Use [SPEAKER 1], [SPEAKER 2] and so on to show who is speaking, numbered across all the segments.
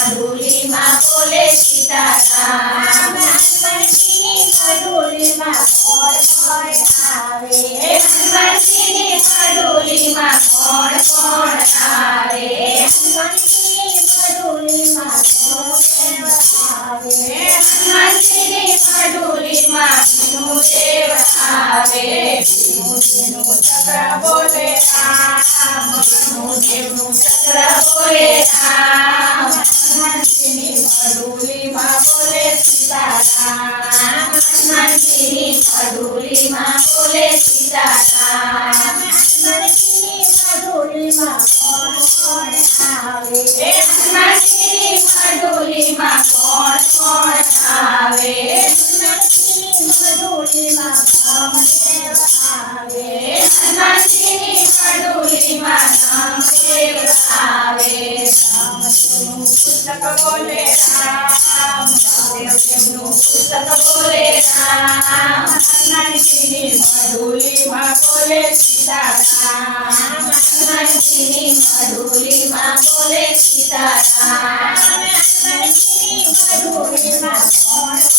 [SPEAKER 1] મધુરીમાં બોલે સીતારામ. હનુમાનજીની મધુરીમાં કોણ કોણ આવે? હનુમાનજીની મધુરીમાં કોણ કોણ આવે? હનુમાનજીની આવે? હનુમાનજીની મધુરીમાં વિષ્ણુદેવ આવે? વિષ્ણુદેવનું ચક્ર બોલે રામ ચક્ર બોલે રામ. હનુમાનજીની મધુરીમાં બોલે સીતારામ હનુમાનજીની મધુરીમાં બોલે સીતારામ હનુમાનજીની મધુરીમાં કોણ આવે હનુમાનજીની આવે હનુમાનજીની મધુરીમાં રામદેવ આવે રામદેવનું પુસ્તક બોલે રામ રામદેવનું પુસ્તક બોલે રામ હનુમાનજીની મધુરીમાં બોલે સીતારામ હનુમાનજીની મધુરીમાં બોલે સીતારામ હનુમાનજીની મધુરીમાં કોણ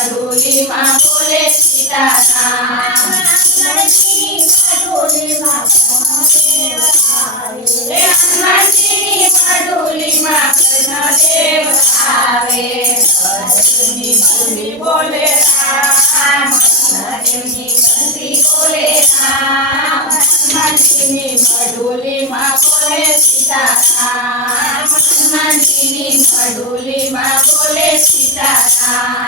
[SPEAKER 1] मधुरी माँ बोले सीता मधुरी माँ कृष्ण देव आवे बोले बोले माँ बोले सीता राम मधुरी माँ बोले सीता राम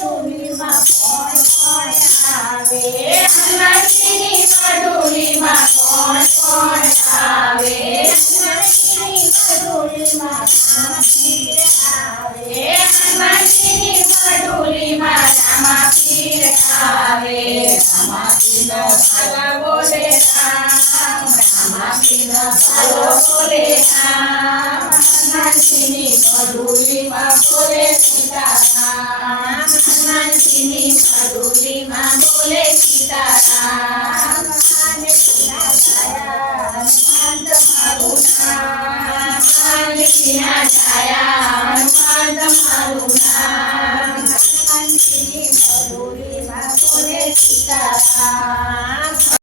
[SPEAKER 1] મધુરીમાં કોણ કોણ આવે હનુમાનજીની મધુરીમાં કોણ કોણ આવે હનુમાનજીની મધુરીમાં રામપીર આવે હનુમાનજીની મધુરીમાં રામાપીર આવે રામાપીર ભાલા બોલે રામ રામાપીર ભાલો બોલે मधुरिमा बोले सीताराम हनुमंतिनी मधुरिमा बोले सीताराम हनुमंत छाया हनुमंत मरुणा हनुमंतिनी